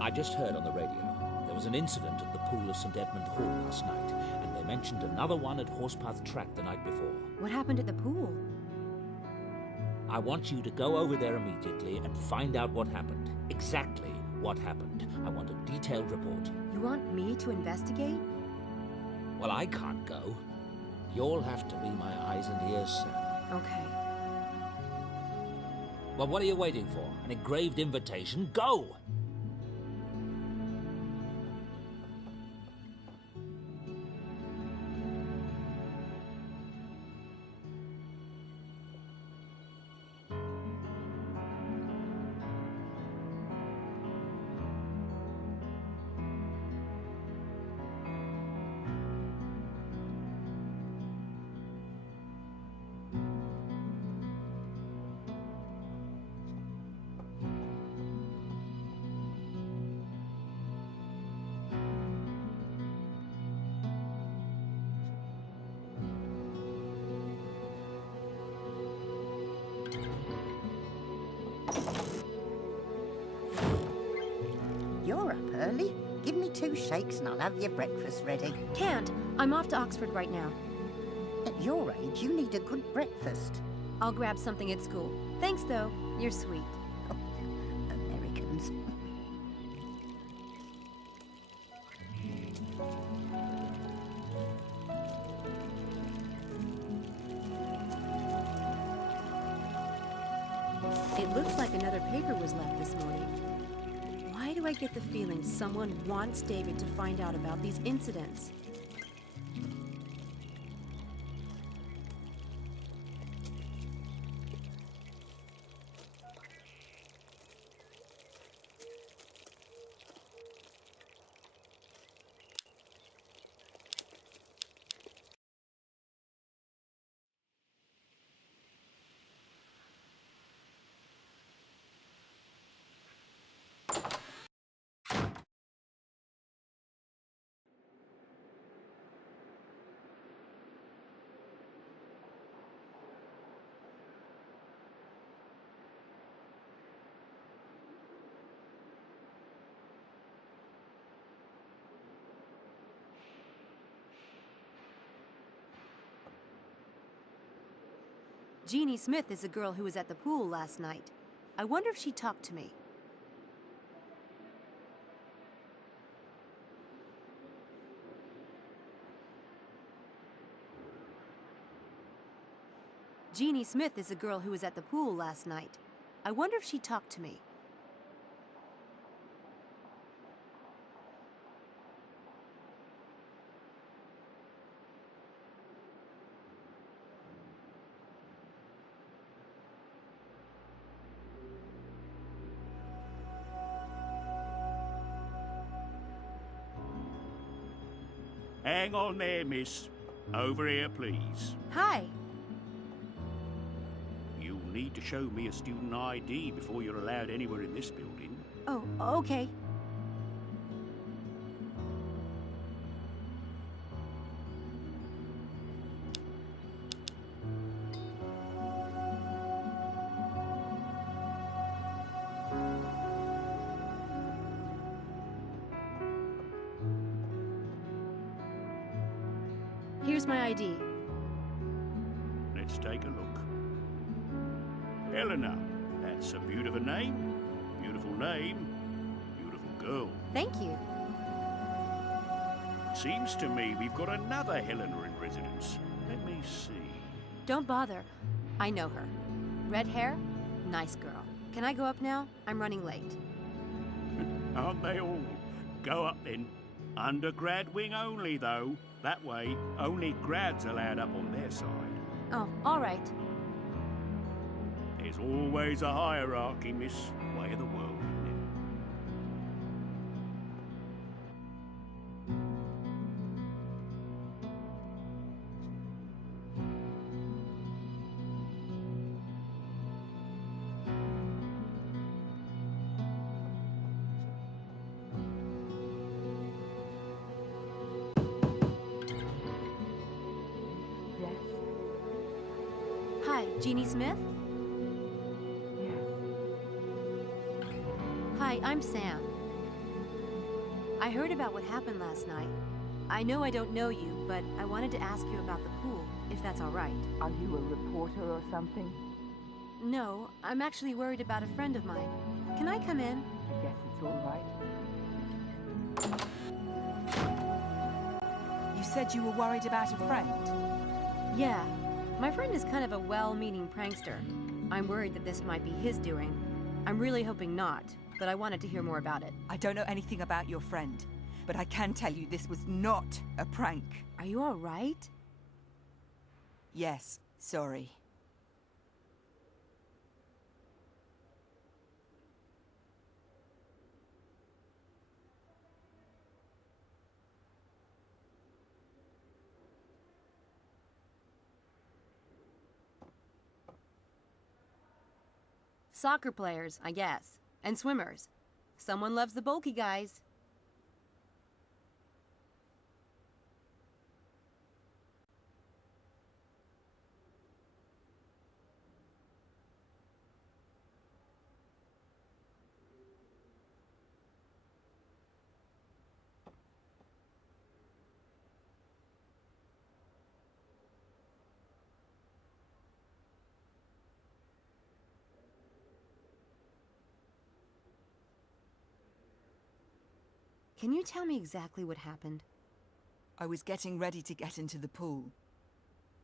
I just heard on the radio. There was an incident at the pool of St. Edmund Hall last night, and they mentioned another one at Horsepath Track the night before. What happened at the pool? I want you to go over there immediately and find out what happened. Exactly what happened. I want a detailed report. You want me to investigate? Well, I can't go. You'll have to be my eyes and ears, Sam. Okay. Well, what are you waiting for? An engraved invitation? Go! You're up early. Give me 2 shakes and I'll have your breakfast ready. Can't. I'm off to Oxford right now. At your age, you need a good breakfast. I'll grab something at school. Thanks, though. You're sweet. Oh, Americans. It looks like another paper was left this morning. Why do I get the feeling someone wants David to find out about these incidents? Jeannie Smith is the girl who was at the pool last night. I wonder if she talked to me. Jeannie Smith is the girl who was at the pool last night. I wonder if she talked to me. Hang on there, miss. Over here, please. Hi. You'll need to show me a student ID before you're allowed anywhere in this building. Oh, okay. Here's my ID. Let's take a look. Helena, that's a beautiful name. Beautiful name. Beautiful girl. Thank you. Seems to me we've got another Helena in residence. Let me see. Don't bother. I know her. Red hair, nice girl. Can I go up now? I'm running late. Aren't they all? Go up then. Undergrad wing only, though. That way, only grads allowed up on their side. Oh, all right. There's always a hierarchy, miss. Way of the world, isn't it? Jeannie Smith? Yes. Hi, I'm Sam. I heard about what happened last night. I know I don't know you, but I wanted to ask you about the pool, if that's all right. Are you a reporter or something? No, I'm actually worried about a friend of mine. Can I come in? I guess it's all right. You said you were worried about a friend? Yeah. My friend is kind of a well-meaning prankster. I'm worried that this might be his doing. I'm really hoping not, but I wanted to hear more about it. I don't know anything about your friend, but I can tell you this was not a prank. Are you all right? Yes, sorry. Soccer players, I guess. And swimmers. Someone loves the bulky guys. Can you tell me exactly what happened? I was getting ready to get into the pool.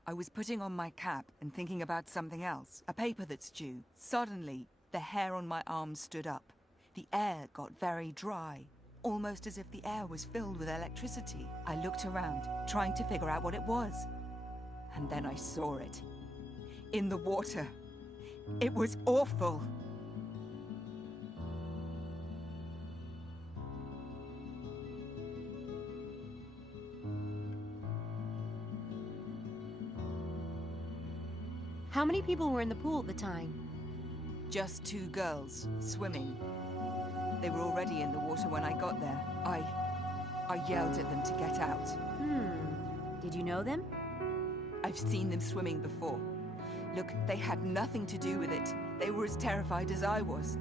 I was putting on my cap and thinking about something else, a paper that's due. Suddenly, the hair on my arm stood up. The air got very dry, almost as if the air was filled with electricity. I looked around, trying to figure out what it was. And then I saw it. In the water. It was awful. How many people were in the pool at the time? Just 2 girls, swimming. They were already in the water when I got there. I yelled at them to get out. Did you know them? I've seen them swimming before. Look, they had nothing to do with it. They were as terrified as I was.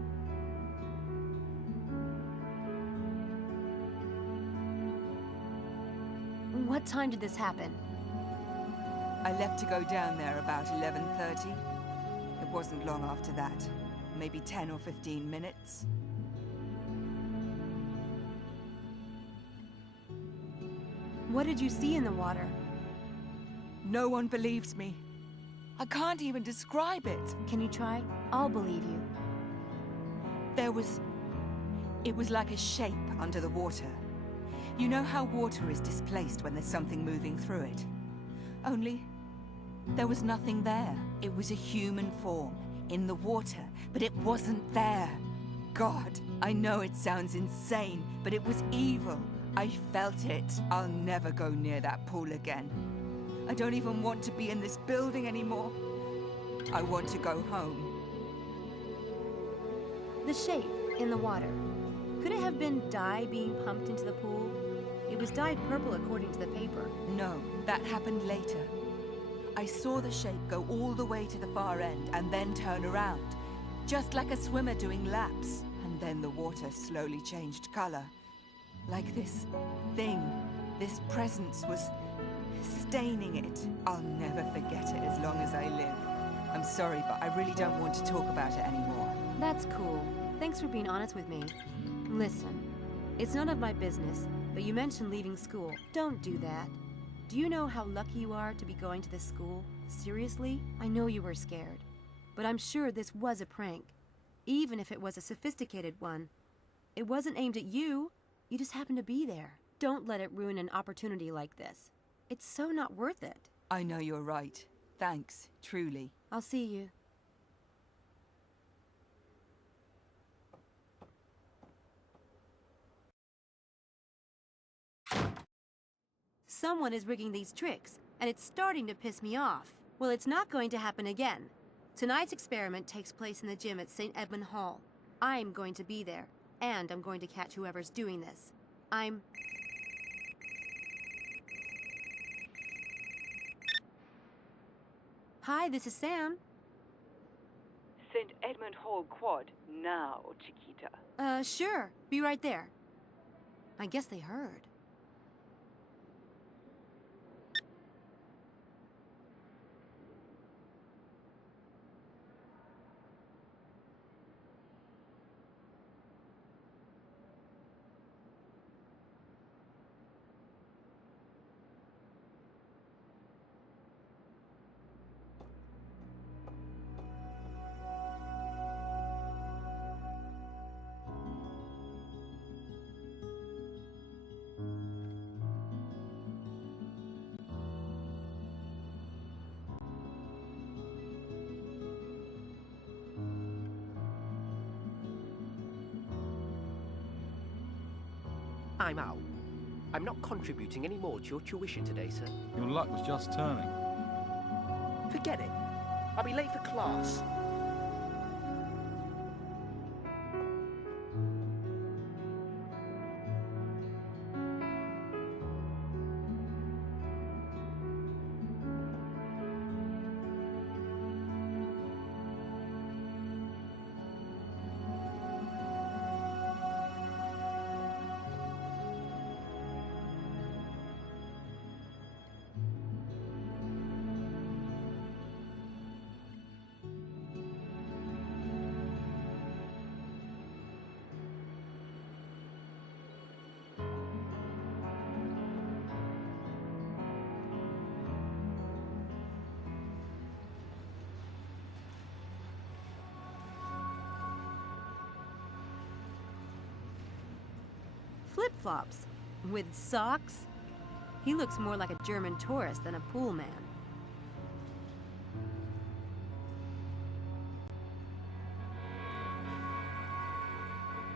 What time did this happen? I left to go down there about 11:30. It wasn't long after that. Maybe 10 or 15 minutes. What did you see in the water? No one believes me. I can't even describe it. Can you try? I'll believe you. It was like a shape under the water. You know how water is displaced when there's something moving through it? Only, there was nothing there. It was a human form, in the water, but it wasn't there. God, I know it sounds insane, but it was evil. I felt it. I'll never go near that pool again. I don't even want to be in this building anymore. I want to go home. The shape in the water. Could it have been dye being pumped into the pool? It was dyed purple according to the paper. No, that happened later. I saw the shape go all the way to the far end and then turn around, just like a swimmer doing laps. And then the water slowly changed color. Like this thing, this presence was staining it. I'll never forget it as long as I live. I'm sorry, but I really don't want to talk about it anymore. That's cool. Thanks for being honest with me. Listen, it's none of my business, but you mentioned leaving school. Don't do that. Do you know how lucky you are to be going to this school? Seriously? I know you were scared, but I'm sure this was a prank. Even if it was a sophisticated one. It wasn't aimed at you. You just happened to be there. Don't let it ruin an opportunity like this. It's so not worth it. I know you're right. Thanks, truly. I'll see you. Someone is rigging these tricks, and it's starting to piss me off. Well, it's not going to happen again. Tonight's experiment takes place in the gym at St. Edmund Hall. I'm going to be there, and I'm going to catch whoever's doing this. Hi, this is Sam. St. Edmund Hall Quad now, Chiquita. Sure. Be right there. I guess they heard. I'm out. I'm not contributing any more to your tuition today, sir. Your luck was just turning. Forget it. I'll be late for class. Flip-flops. With socks? He looks more like a German tourist than a pool man.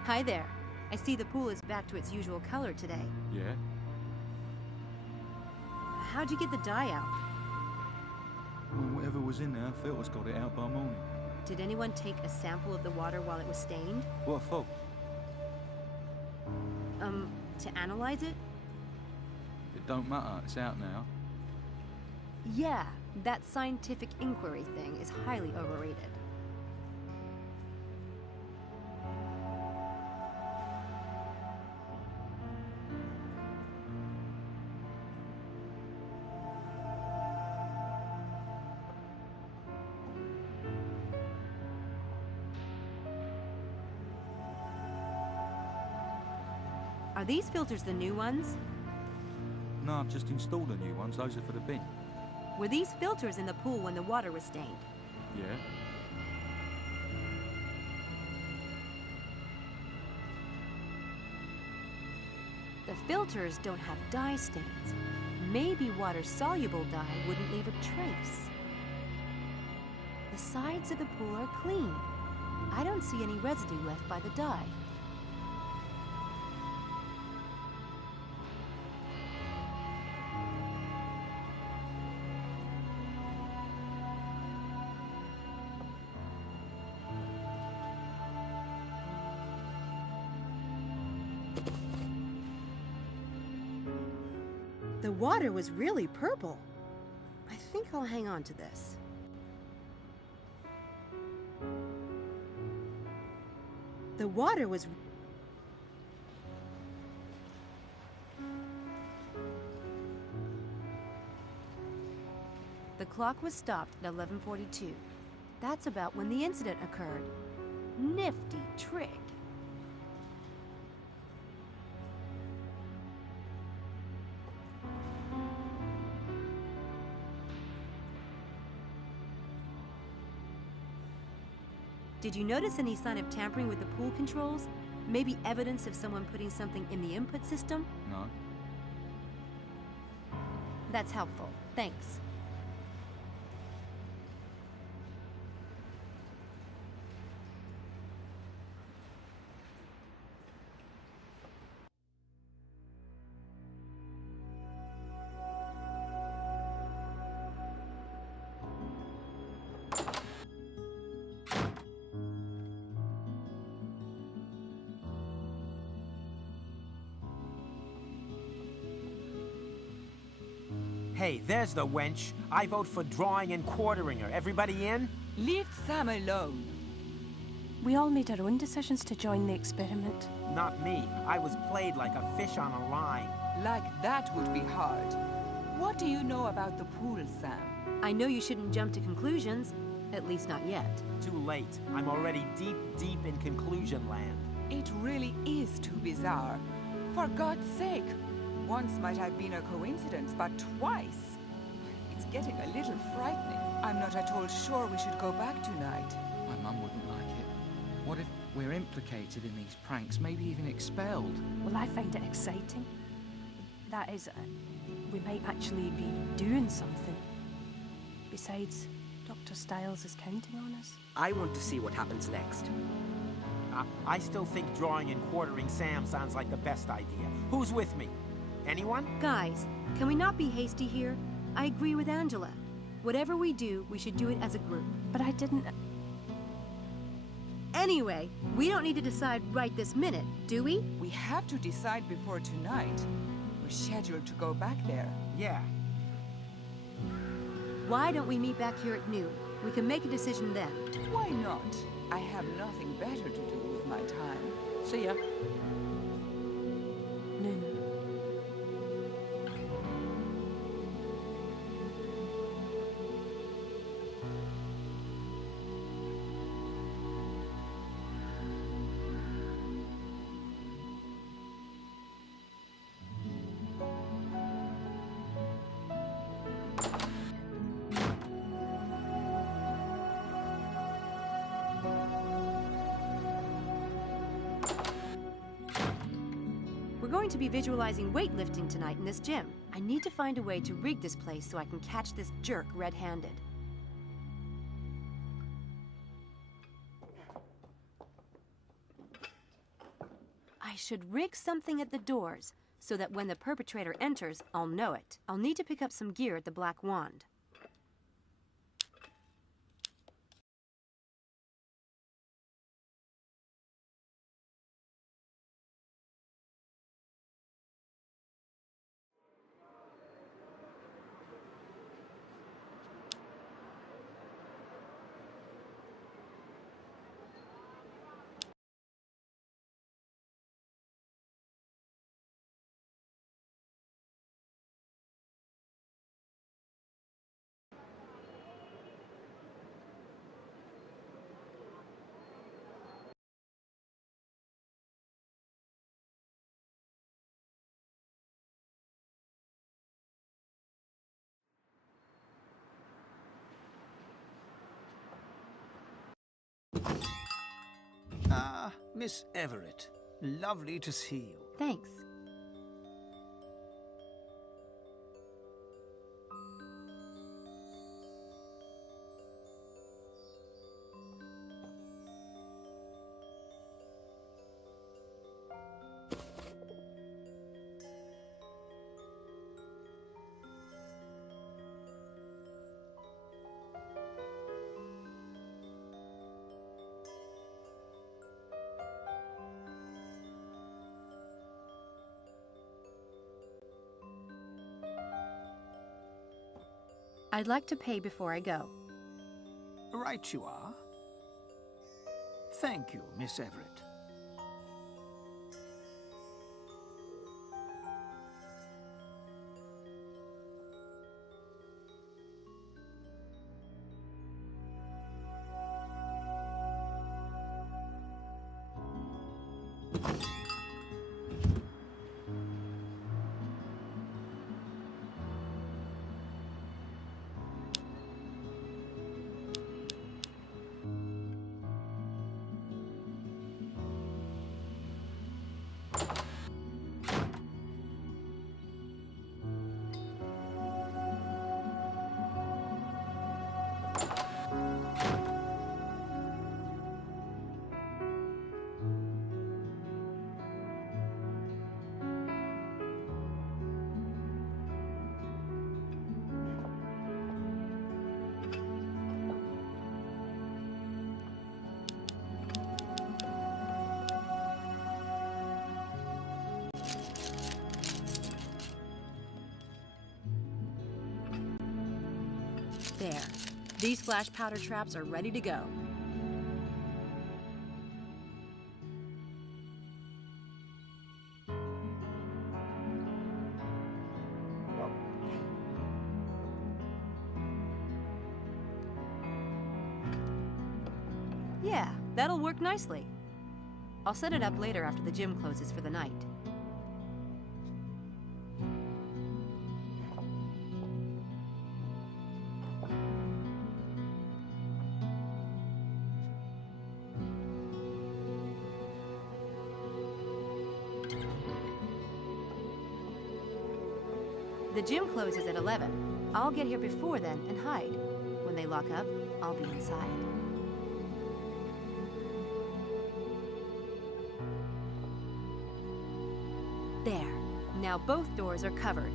Hi there. I see the pool is back to its usual color today. Yeah? How'd you get the dye out? Well, whatever was in there, Phil's got it out by morning. Did anyone take a sample of the water while it was stained? What for? To analyze it? It don't matter, it's out now. Yeah, that scientific inquiry thing is highly overrated. Are these filters the new ones? No, I've just installed the new ones. Those are for the bin. Were these filters in the pool when the water was stained? Yeah? The filters don't have dye stains. Maybe water-soluble dye wouldn't leave a trace. The sides of the pool are clean. I don't see any residue left by the dye. The water was really purple. I think I'll hang on to this. The water was... The clock was stopped at 11:42. That's about when the incident occurred. Nifty trick. Did you notice any sign of tampering with the pool controls? Maybe evidence of someone putting something in the input system? No. That's helpful. Thanks. Hey, there's the wench. I vote for drawing and quartering her. Everybody in? Leave Sam alone. We all made our own decisions to join the experiment. Not me. I was played like a fish on a line. Like that would be hard. What do you know about the pool, Sam? I know you shouldn't jump to conclusions. At least not yet. Too late. I'm already deep, deep in conclusion land. It really is too bizarre. For God's sake. Once might have been a coincidence, but twice. It's getting a little frightening. I'm not at all sure we should go back tonight. My mum wouldn't like it. What if we're implicated in these pranks, maybe even expelled? Well, I find it exciting. That is, we might actually be doing something. Besides, Dr. Styles is counting on us. I want to see what happens next. I still think drawing and quartering Sam sounds like the best idea. Who's with me? Anyone? Guys, can we not be hasty here? I agree with Angela. Whatever we do, we should do it as a group. But I didn't... Anyway, we don't need to decide right this minute, do we? We have to decide before tonight. We're scheduled to go back there. Yeah. Why don't we meet back here at noon? We can make a decision then. Why not? I have nothing better to do with my time. See ya. Noon. We're going to be visualizing weightlifting tonight in this gym. I need to find a way to rig this place so I can catch this jerk red-handed. I should rig something at the doors so that when the perpetrator enters, I'll know it. I'll need to pick up some gear at the Black Wand. Ah, Miss Everett. Lovely to see you. Thanks. I'd like to pay before I go. Right you are. Thank you, Miss Everett. There. These flash powder traps are ready to go. That'll work nicely. I'll set it up later after the gym closes for the night. The gym closes at 11. I'll get here before then and hide. When they lock up, I'll be inside. There. Now both doors are covered.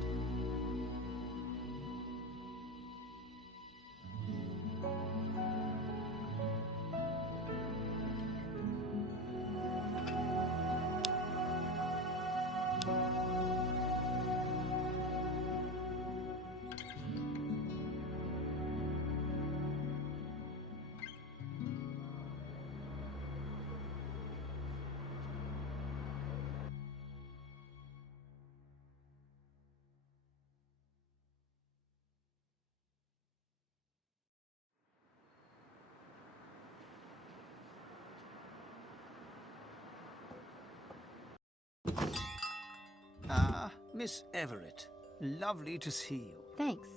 Ah, Miss Everett. Lovely to see you. Thanks.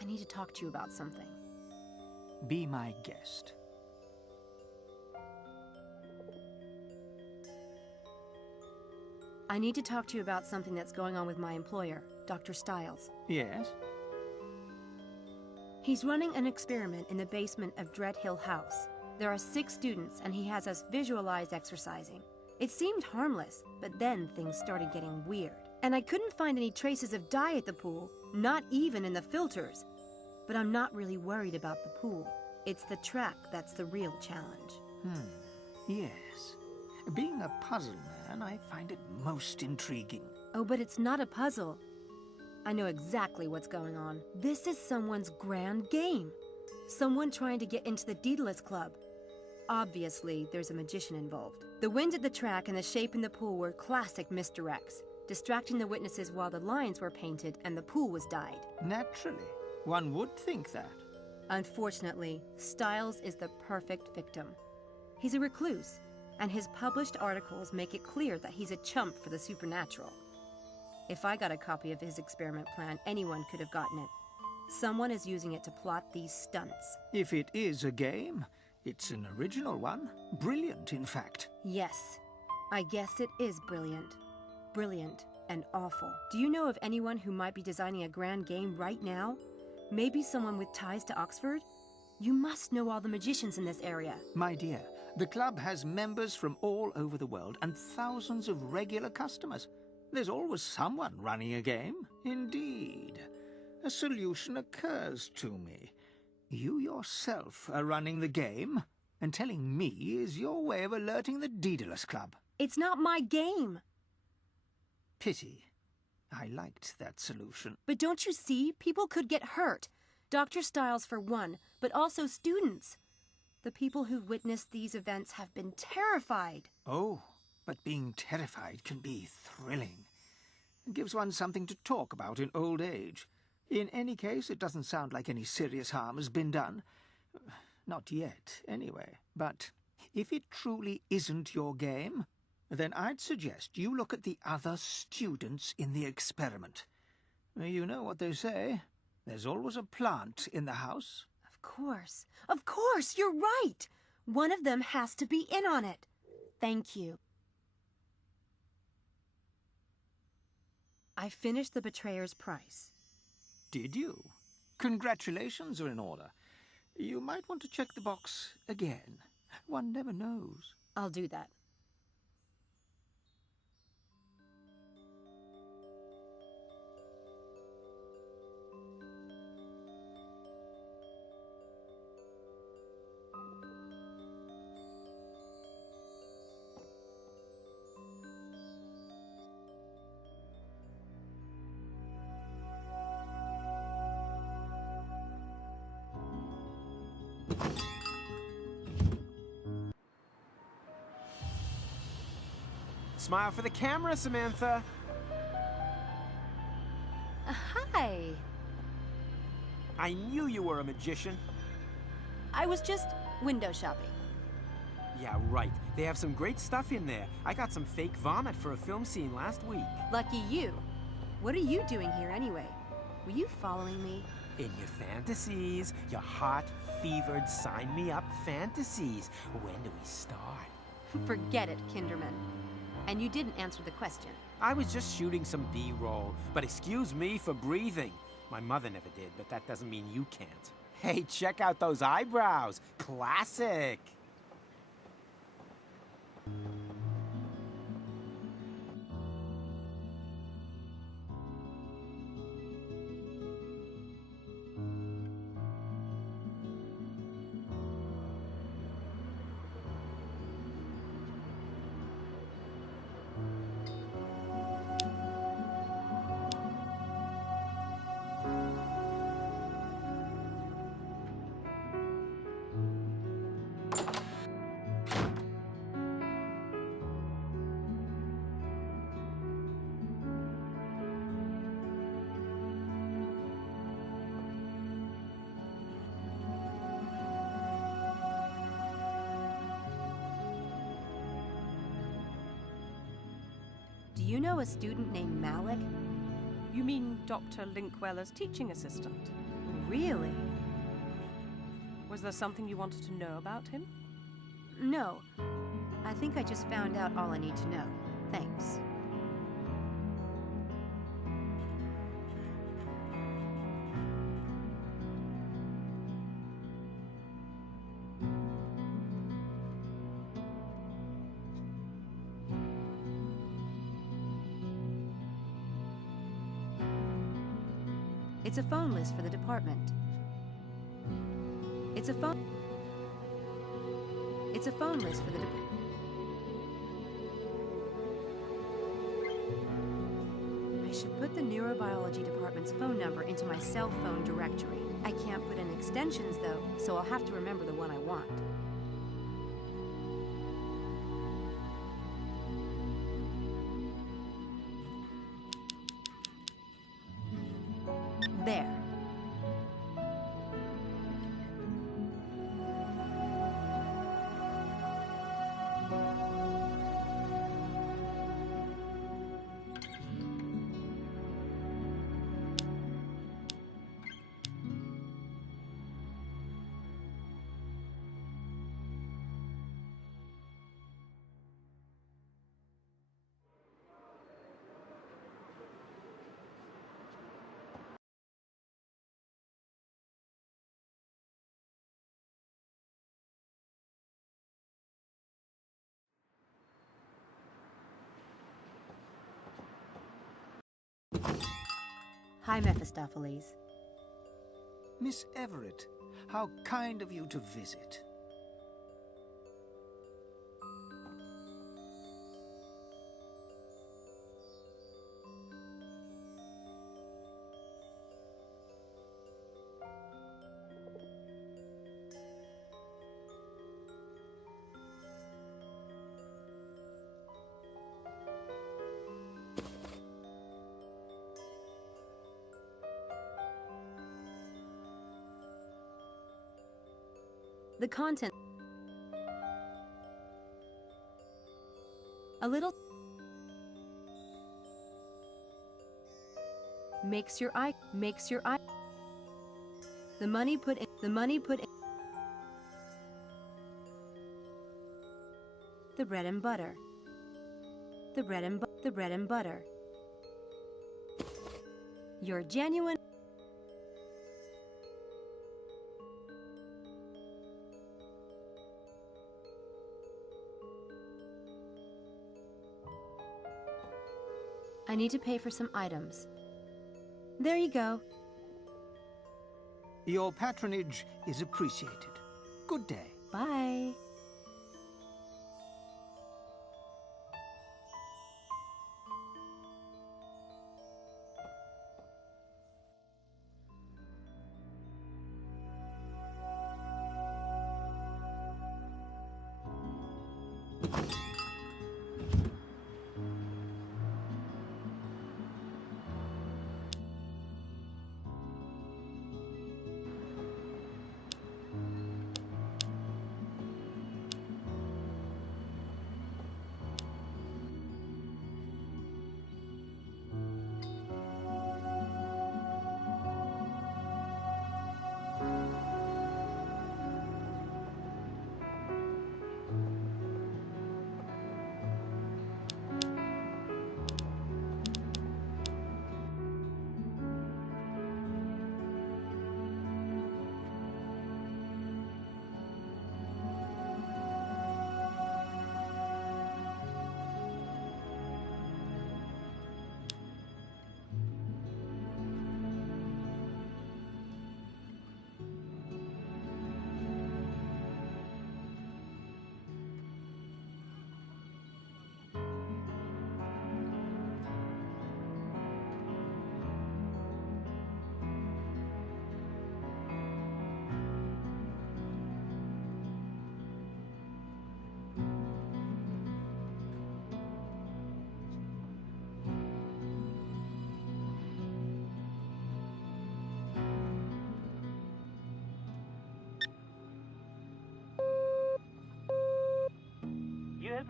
I need to talk to you about something. Be my guest. I need to talk to you about something that's going on with my employer, Dr. Stiles. Yes? He's running an experiment in the basement of Dread Hill House. There are 6 students, and he has us visualize exercising. It seemed harmless, but then things started getting weird. And I couldn't find any traces of dye at the pool, not even in the filters. But I'm not really worried about the pool. It's the track that's the real challenge. Yes. Being a puzzle man, I find it most intriguing. Oh, but it's not a puzzle. I know exactly what's going on. This is someone's grand game. Someone trying to get into the Daedalus Club. Obviously, there's a magician involved. The wind at the track and the shape in the pool were classic misdirects, distracting the witnesses while the lines were painted and the pool was dyed. Naturally. One would think that. Unfortunately, Stiles is the perfect victim. He's a recluse, and his published articles make it clear that he's a chump for the supernatural. If I got a copy of his experiment plan, anyone could have gotten it. Someone is using it to plot these stunts. If it is a game, it's an original one. Brilliant, in fact. Yes, I guess it is brilliant. Brilliant and awful. Do you know of anyone who might be designing a grand game right now? Maybe someone with ties to Oxford? You must know all the magicians in this area. My dear, the club has members from all over the world and thousands of regular customers. There's always someone running a game. Indeed. A solution occurs to me. You yourself are running the game, and telling me is your way of alerting the Daedalus Club. It's not my game. Pity. I liked that solution. But don't you see? People could get hurt. Dr. Stiles for one, but also students. The people who've witnessed these events have been terrified. Oh, but being terrified can be thrilling. It gives one something to talk about in old age. In any case, it doesn't sound like any serious harm has been done. Not yet, anyway. But if it truly isn't your game, then I'd suggest you look at the other students in the experiment. You know what they say. There's always a plant in the house. Of course, you're right. One of them has to be in on it. Thank you. I finished The Betrayer's Price. Did you? Congratulations are in order. You might want to check the box again. One never knows. I'll do that. Smile for the camera, Samantha. I knew you were a magician. I was just window shopping. Yeah, right. They have some great stuff in there. I got some fake vomit for a film scene last week. Lucky you. What are you doing here anyway? Were you following me? In your fantasies, your hot-fevered sign-me-up fantasies. When do we start? Forget it, Kinderman. And you didn't answer the question. I was just shooting some B-roll, but excuse me for breathing. My mother never did, but that doesn't mean you can't. Hey, check out those eyebrows. Classic. Do you know a student named Malik? You mean Dr. Linkweller's teaching assistant? Really? Was there something you wanted to know about him? No. I think I just found out all I need to know. Thanks. It's a phone list for the department. It's a phone list for the department. I should put the neurobiology department's phone number into my cell phone directory. I can't put in extensions though, so I'll have to remember the one I want. There. Hi, Mephistopheles. Miss Everett, how kind of you to visit. The content. A little. Makes your eye. The money put in. The bread and butter. The bread and butter. Your genuine. I need to pay for some items. There you go. Your patronage is appreciated. Good day. Bye.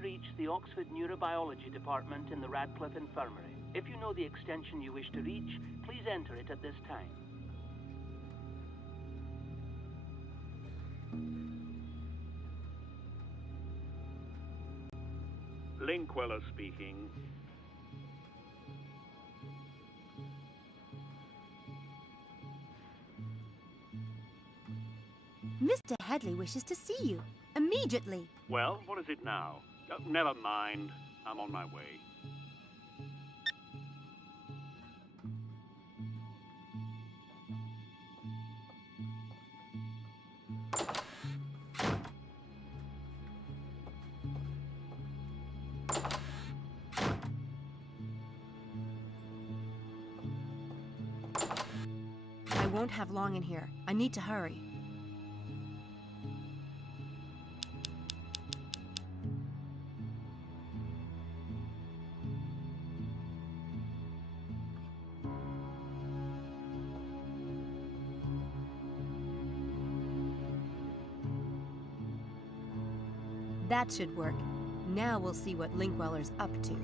reached the Oxford Neurobiology Department in the Radcliffe Infirmary. If you know the extension you wish to reach, please enter it at this time. Linkweller speaking. Mr. Headley wishes to see you. Immediately. Well, what is it now? Oh, never mind. I'm on my way. I won't have long in here. I need to hurry. That should work. Now we'll see what Linkweller's up to.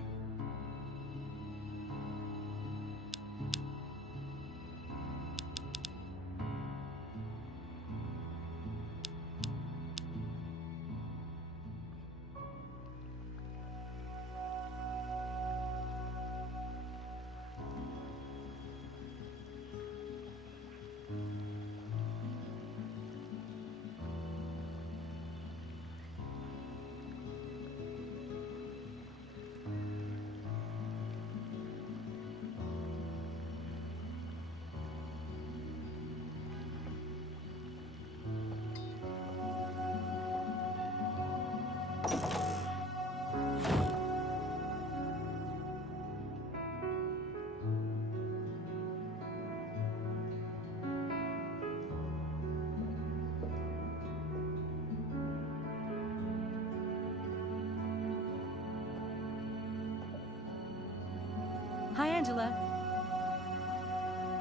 Hi, Angela.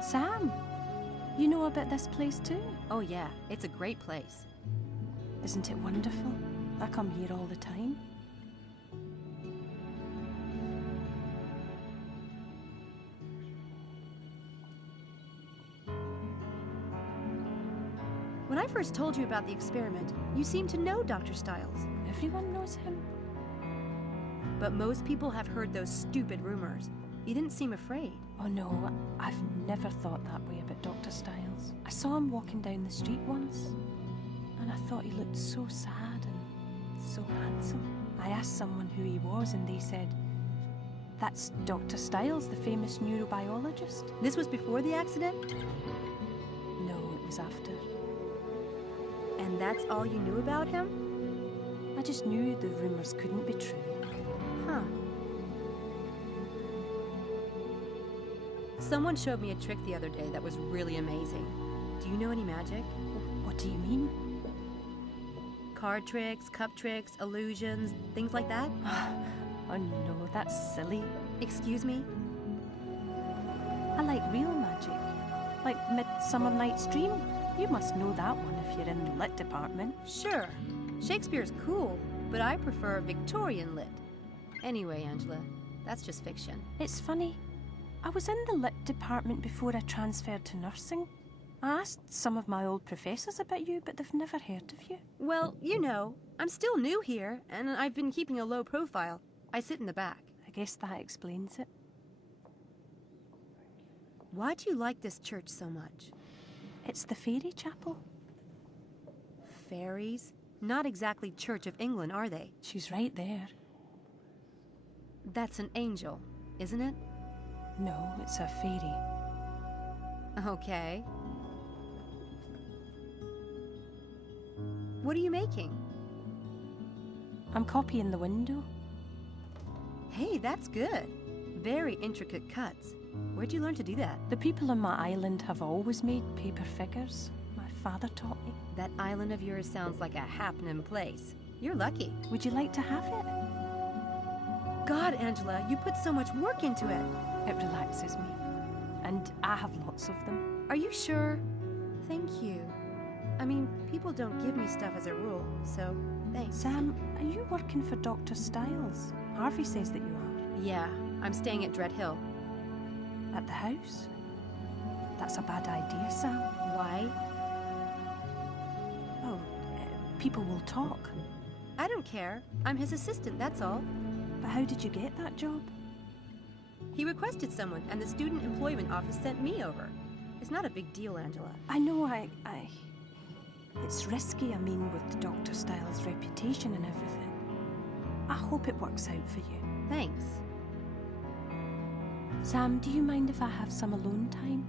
Sam, you know about this place too? Oh yeah, it's a great place. Isn't it wonderful? I come here all the time. When I first told you about the experiment, you seemed to know Dr. Stiles. Everyone knows him. But most people have heard those stupid rumors. You didn't seem afraid. Oh no, I've never thought that way about Dr. Stiles. I saw him walking down the street once, and I thought he looked so sad and so handsome. I asked someone who he was, and they said, "That's Dr. Stiles, the famous neurobiologist." This was before the accident? No, it was after. And that's all you knew about him? I just knew the rumors couldn't be true. Huh. Someone showed me a trick the other day that was really amazing. Do you know any magic? What do you mean? Card tricks, cup tricks, illusions, things like that? Oh no, that's silly. Excuse me? I like real magic. Like Midsummer Night's Dream. You must know that one if you're in the lit department. Sure. Shakespeare's cool, but I prefer Victorian lit. Anyway, Angela, that's just fiction. It's funny. I was in the lit department before I transferred to nursing. I asked some of my old professors about you, but they've never heard of you. Well, you know, I'm still new here, and I've been keeping a low profile. I sit in the back. I guess that explains it. Why do you like this church so much? It's the Fairy Chapel. Fairies? Not exactly Church of England, are they? She's right there. That's an angel, isn't it? No, it's a fairy. Okay. What are you making? I'm copying the window. Hey, that's good. Very intricate cuts. Where'd you learn to do that? The people on my island have always made paper figures. My father taught me. That island of yours sounds like a happening place. You're lucky. Would you like to have it? God, Angela, you put so much work into it. It relaxes me. And I have lots of them. Are you sure? Thank you. I mean, people don't give me stuff as a rule, so thanks. Sam, are you working for Dr. Styles? Harvey says that you are. Yeah, I'm staying at Dread Hill. At the house? That's a bad idea, Sam. Why? Oh, people will talk. I don't care. I'm his assistant, that's all. But how did you get that job? He requested someone, and the Student Employment Office sent me over. It's not a big deal, Angela. I know, It's risky, I mean, with Dr. Styles' reputation and everything. I hope it works out for you. Thanks. Sam, do you mind if I have some alone time?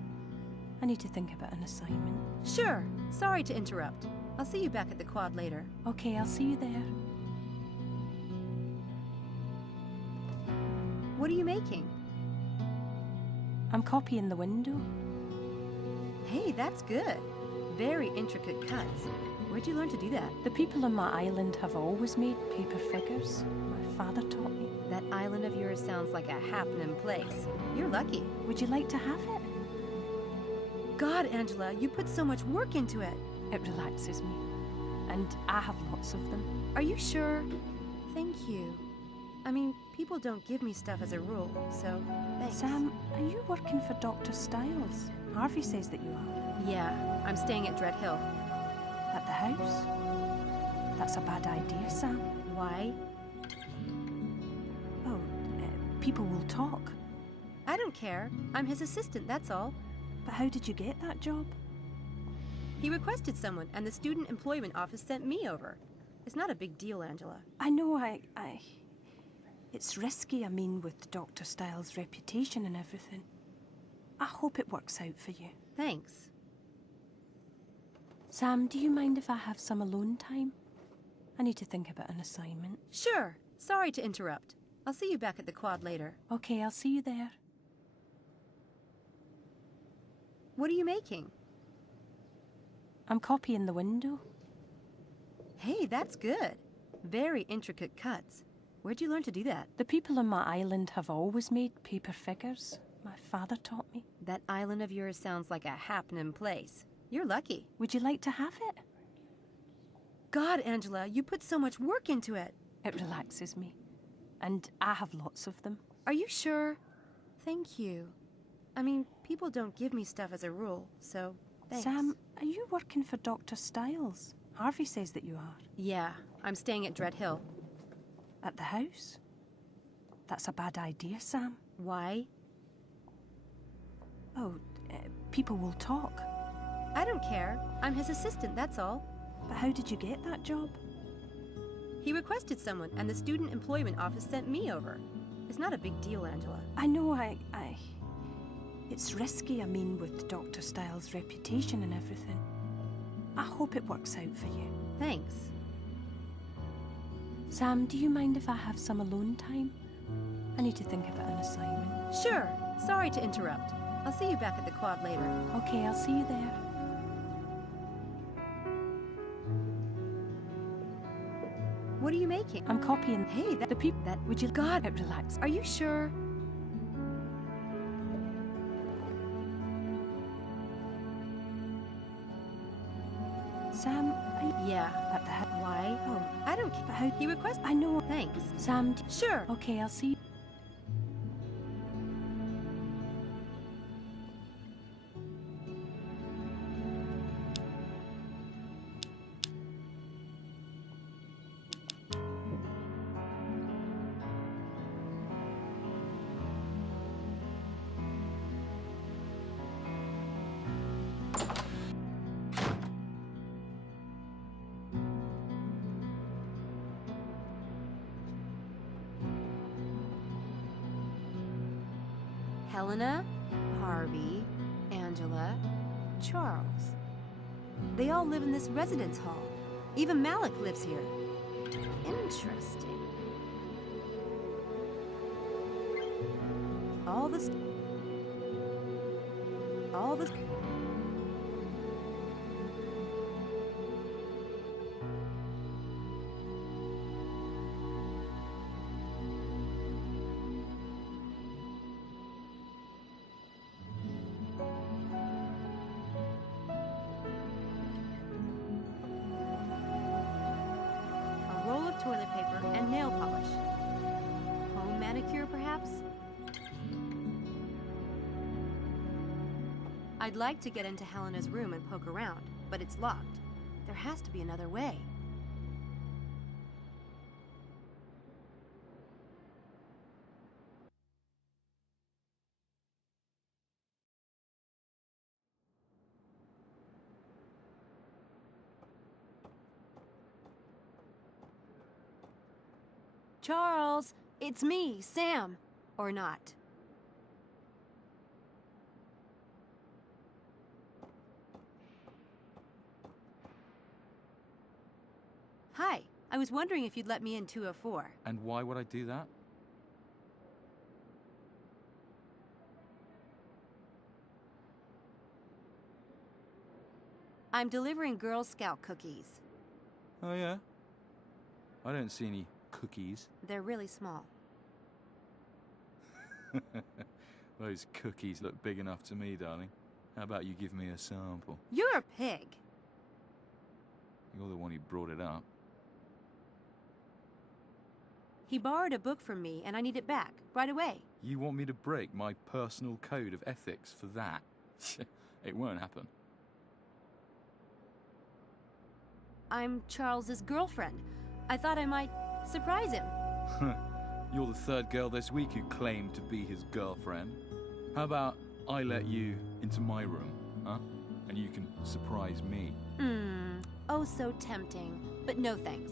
I need to think about an assignment. Sure. Sorry to interrupt. I'll see you back at the quad later. Okay, I'll see you there. What are you making? I'm copying the window. Hey, that's good. Very intricate cuts. Where'd you learn to do that? The people on my island have always made paper figures. My father taught me. That island of yours sounds like a happening place. You're lucky. Would you like to have it? God, Angela, you put so much work into it. It relaxes me. And I have lots of them. Are you sure? Thank you. I mean, people don't give me stuff as a rule, so thanks. Sam, are you working for Dr. Styles? Harvey says that you are. Yeah, I'm staying at Dread Hill. At the house? That's a bad idea, Sam. Why? Oh, people will talk. I don't care. I'm his assistant, that's all. But how did you get that job? He requested someone, and the Student Employment Office sent me over. It's not a big deal, Angela. I know, It's risky, I mean, with Dr. Styles' reputation and everything. I hope it works out for you. Thanks. Sam, do you mind if I have some alone time? I need to think about an assignment. Sure. Sorry to interrupt. I'll see you back at the quad later. Okay, I'll see you there. What are you making? I'm copying the window. Hey, that's good. Very intricate cuts. Where'd you learn to do that? The people on my island have always made paper figures. My father taught me. That island of yours sounds like a happening place. You're lucky. Would you like to have it? God, Angela, you put so much work into it. It relaxes me. And I have lots of them. Are you sure? Thank you. I mean, people don't give me stuff as a rule, so thanks. Sam, are you working for Dr. Styles? Harvey says that you are. Yeah, I'm staying at Dread Hill. At the house? That's a bad idea, Sam. Why? Oh, people will talk. I don't care. I'm his assistant, that's all. But how did you get that job? He requested someone, and the Student Employment Office sent me over. It's not a big deal, Angela. I know, It's risky, I mean, with Dr. Styles' reputation and everything. I hope it works out for you. Thanks. Sam, do you mind if I have some alone time? I need to think about an assignment. Sure. Sorry to interrupt. I'll see you back at the quad later. Okay, I'll see you there. What are you making? I'm copying. Hey, the people that would you God, it relax. Are you sure? Sam, yeah. At the house. Why? Oh, I don't care. But how He requested. I know. Thanks. Sam, sure. Okay, I'll see you. Helena, Harvey, Angela, Charles. They all live in this residence hall. Even Malik lives here. Interesting. All this... toilet paper, and nail polish. Home manicure, perhaps? I'd like to get into Helena's room and poke around, but it's locked. There has to be another way. Charles, it's me, Sam. Or not. Hi, I was wondering if you'd let me in 204. And why would I do that? I'm delivering Girl Scout cookies. Oh, yeah? I don't see any cookies. They're really small. Those cookies look big enough to me, darling. How about you give me a sample? You're a pig. You're the one who brought it up. He borrowed a book from me, and I need it back, right away. You want me to break my personal code of ethics for that? It won't happen. I'm Charles's girlfriend. I thought I might surprise him. You're the third girl this week who claimed to be his girlfriend. How about I let you into my room, huh? And you can surprise me. Oh, so tempting. But no thanks.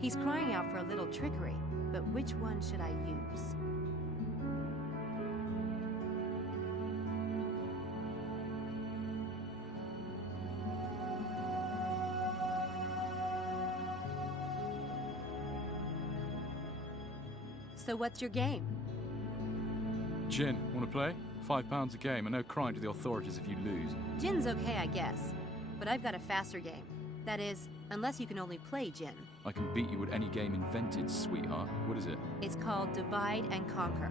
He's crying out for a little trickery, but which one should I use? So what's your game? Gin, want to play? £5 a game, and no crying to the authorities if you lose. Gin's okay, I guess. But I've got a faster game. That is, unless you can only play gin. I can beat you at any game invented, sweetheart. What is it? It's called Divide and Conquer.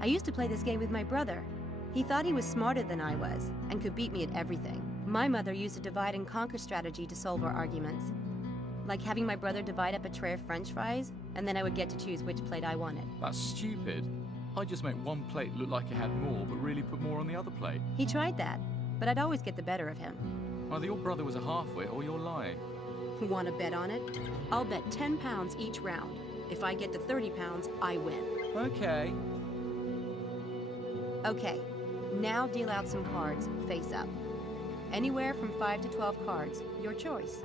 I used to play this game with my brother. He thought he was smarter than I was, and could beat me at everything. My mother used a divide and conquer strategy to solve our arguments. Like having my brother divide up a tray of french fries, and then I would get to choose which plate I wanted. That's stupid. I just make one plate look like it had more, but really put more on the other plate. He tried that, but I'd always get the better of him. Either your brother was a half-wit or you're lying. Want to bet on it? I'll bet £10 each round. If I get to £30, I win. Okay. Okay, now deal out some cards, face up. Anywhere from 5 to 12 cards, your choice.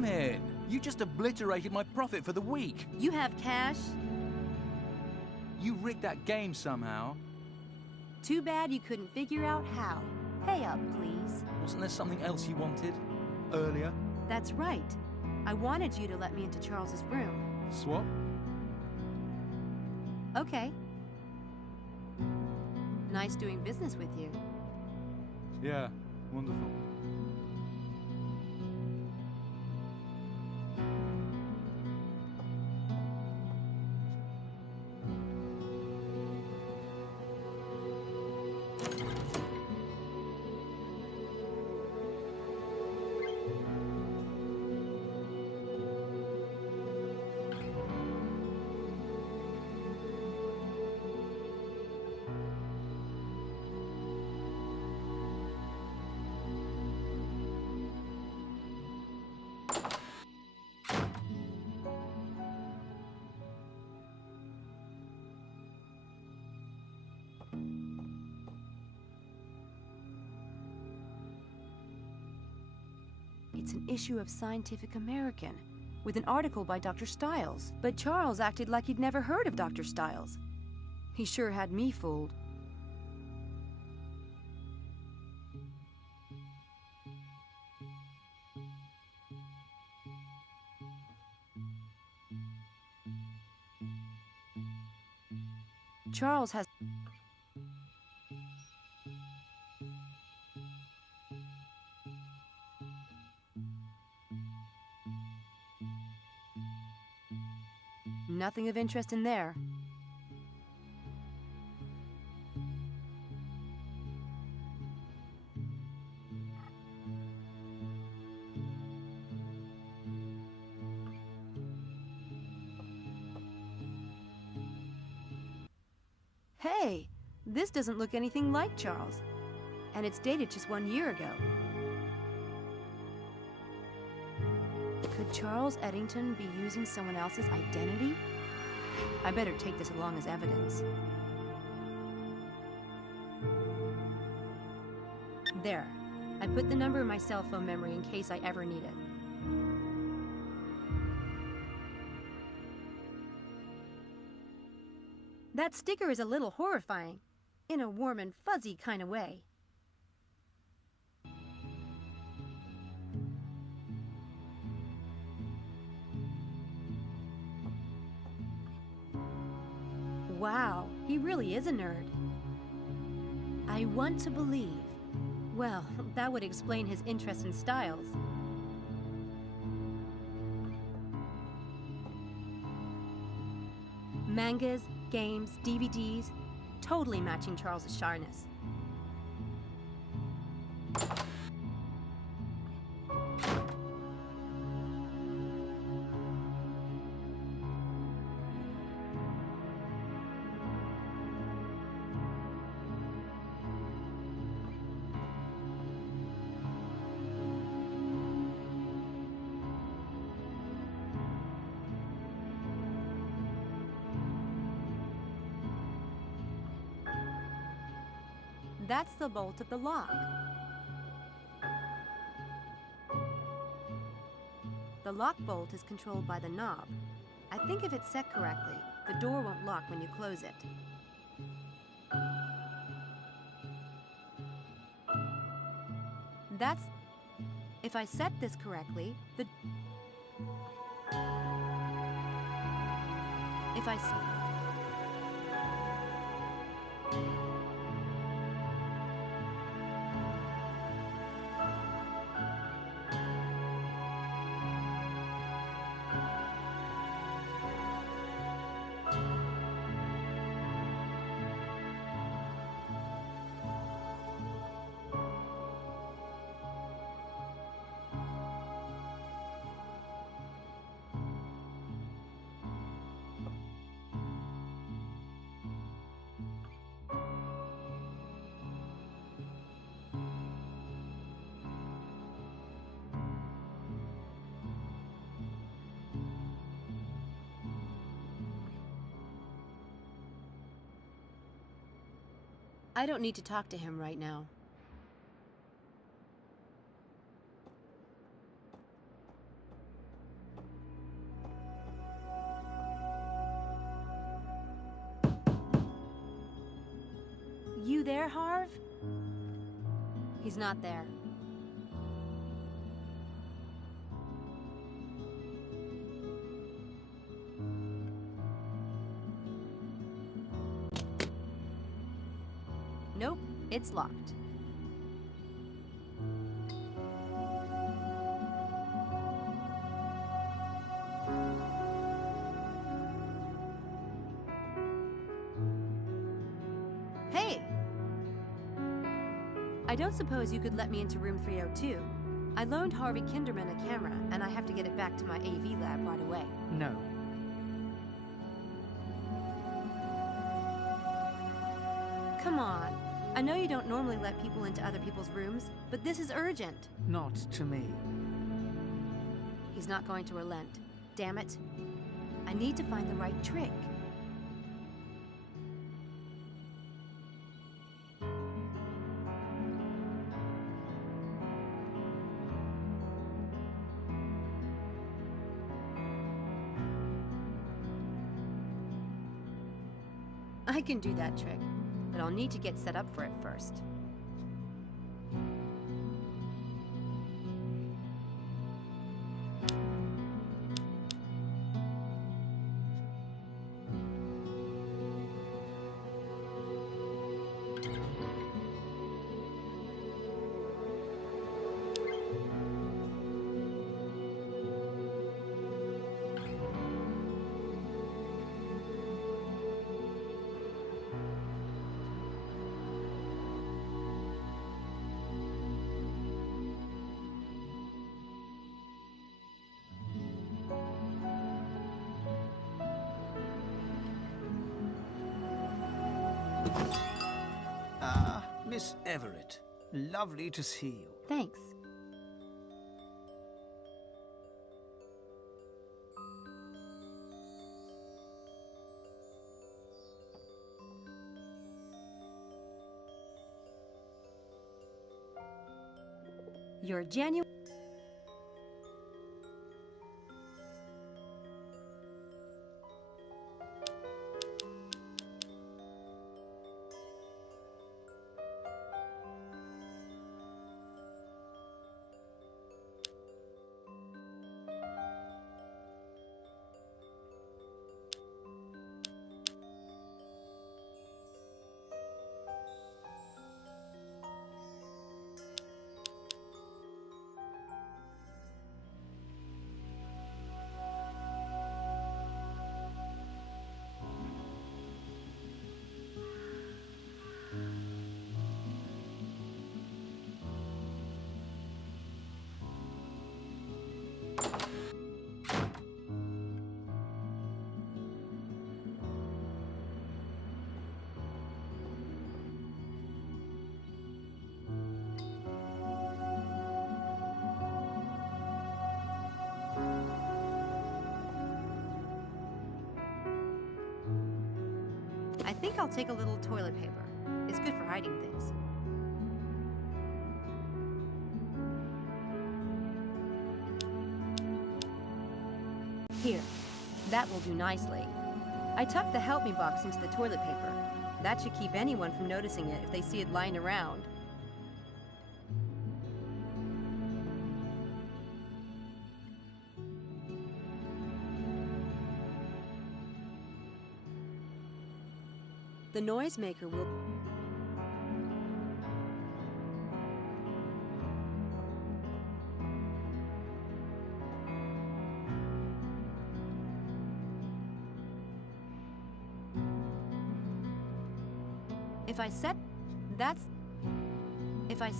Damn it! You just obliterated my profit for the week. You have cash? You rigged that game somehow. Too bad you couldn't figure out how. Pay up, please. Wasn't there something else you wanted? Earlier? That's right. I wanted you to let me into Charles's room. Swap? Okay. Nice doing business with you. Yeah, wonderful. It's an issue of Scientific American, with an article by Dr. Stiles. But Charles acted like he'd never heard of Dr. Stiles. He sure had me fooled. Charles has... Nothing of interest in there. Hey, this doesn't look anything like Charles. And it's dated just 1 year ago. Could Charles Eddington be using someone else's identity? I better take this along as evidence. There. I put the number in my cell phone memory in case I ever need it. That sticker is a little horrifying, in a warm and fuzzy kind of way. Wow, he really is a nerd. I want to believe. Well, that would explain his interest in Stiles. Mangas, games, DVDs, totally matching Charles's shyness. That's the bolt of the lock. The lock bolt is controlled by the knob. I think if it's set correctly, the door won't lock when you close it. That's... If I set this correctly, the... If I... I don't need to talk to him right now. there, Harv? He's not there. Nope, it's locked. Hey! I don't suppose you could let me into room 302. I loaned Harvey Kinderman a camera, and I have to get it back to my AV lab right away. No. Come on. I know you don't normally let people into other people's rooms, but this is urgent. Not to me. He's not going to relent. Damn it. I need to find the right trick. I can do that trick, but I'll need to get set up for it first. Ah, Miss Everett. Lovely to see you. Thanks. You're genuine. I think I'll take a little toilet paper. It's good for hiding things. Here. That will do nicely. I tucked the help me box into the toilet paper. That should keep anyone from noticing it if they see it lying around. The noisemaker will... If I set... That's... If I...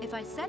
If I set...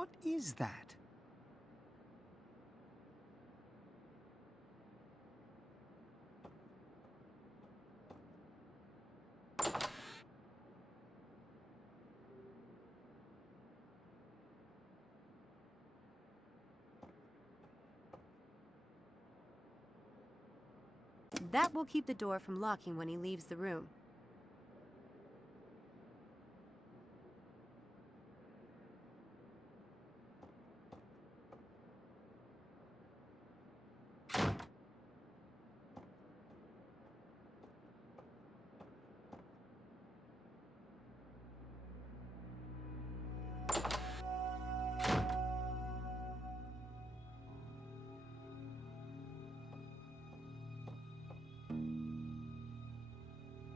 What is that? That will keep the door from locking when he leaves the room.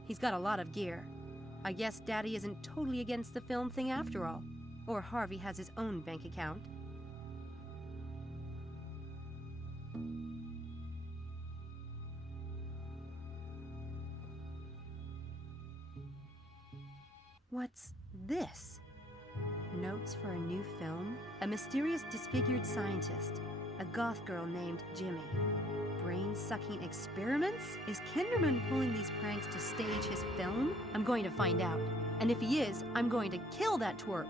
He's got a lot of gear. I guess Daddy isn't totally against the film thing after all. Or Harvey has his own bank account. What's this? Notes for a new film? A mysterious disfigured scientist. A goth girl named Jimmy. Brain-sucking experiments? Is Kinderman pulling these pranks to stage his film? I'm going to find out. And if he is, I'm going to kill that twerp.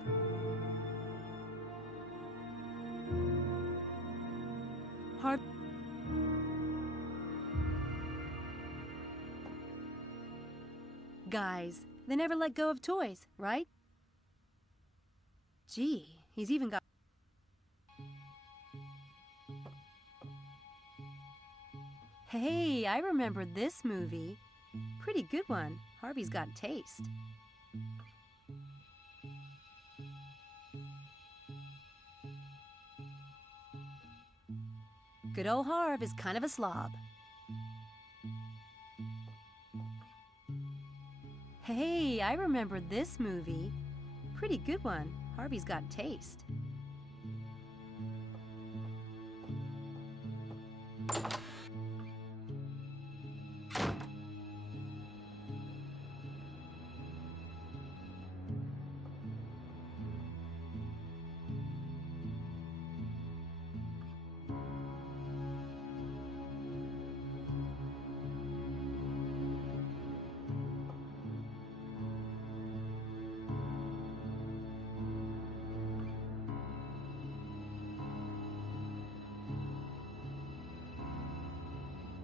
Guys, they never let go of toys, right? Gee, he's even got... Hey, I remember this movie. Pretty good one. Harvey's got taste. Good old Harv is kind of a slob. Hey, I remember this movie. Pretty good one. Harvey's got taste.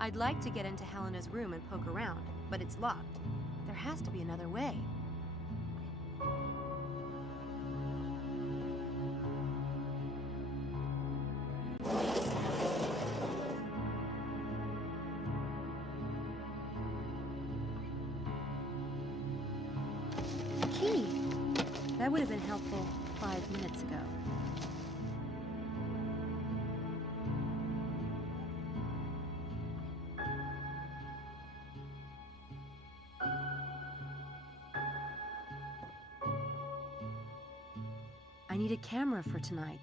I'd like to get into Helena's room and poke around, but it's locked. There has to be another way. A key! That would have been helpful 5 minutes ago. I need a camera for tonight,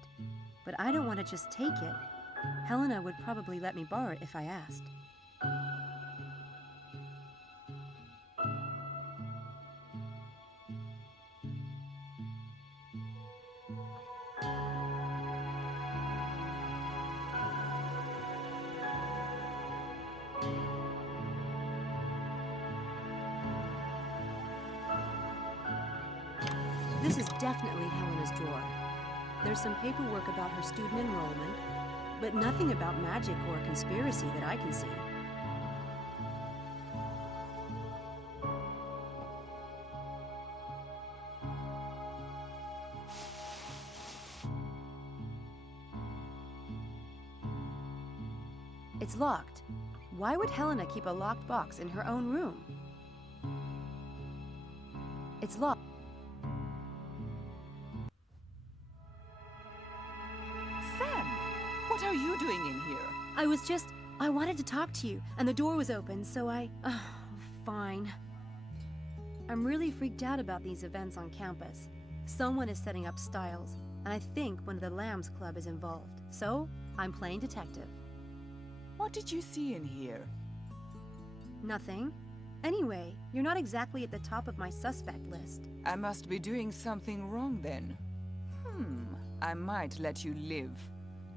but I don't want to just take it. Helena would probably let me borrow it if I asked. This is definitely Helena's drawer. There's some paperwork about her student enrollment, but nothing about magic or conspiracy that I can see. It's locked. Why would Helena keep a locked box in her own room? It's locked. Sam, what are you doing in here? I wanted to talk to you, and the door was open, so fine. I'm really freaked out about these events on campus. Someone is setting up Styles, and I think one of the Lambs Club is involved. So, I'm playing detective. What did you see in here? Nothing. Anyway, you're not exactly at the top of my suspect list. I must be doing something wrong then. I might let you live.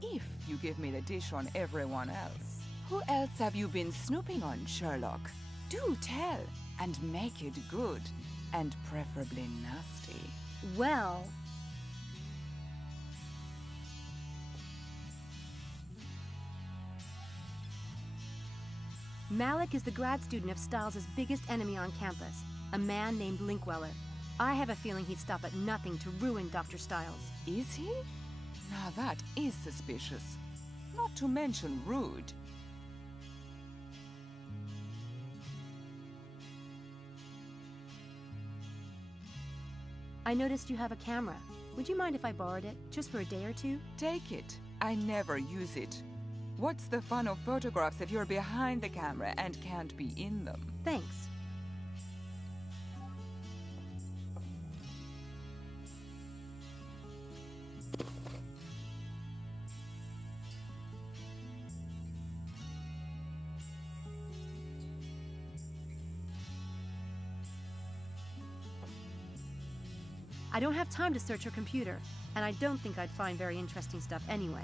If you give me the dish on everyone else. Who else have you been snooping on, Sherlock? Do tell, and make it good, and preferably nasty. Well... Malik is the grad student of Styles' biggest enemy on campus, a man named Linkweller. I have a feeling he'd stop at nothing to ruin Dr. Styles. Is he? Now that is suspicious. Not to mention rude. I noticed you have a camera. Would you mind if I borrowed it, just for a day or two? Take it. I never use it. What's the fun of photographs if you're behind the camera and can't be in them? Thanks. I don't have time to search your computer, and I don't think I'd find very interesting stuff anyway.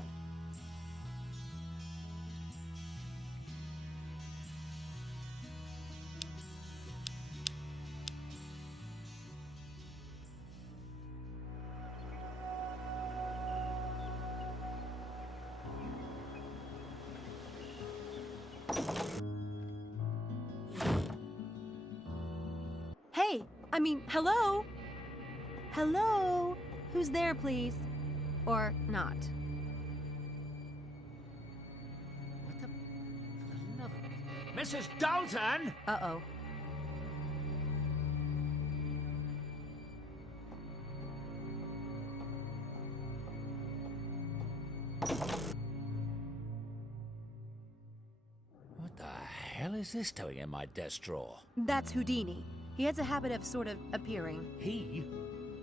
Hey, I mean, hello? Hello? Who's there, please? Or not? What the... For the love of... Mrs. Dalton! Uh-oh. What the hell is this doing in my desk drawer? That's Houdini. He has a habit of sort of appearing. He?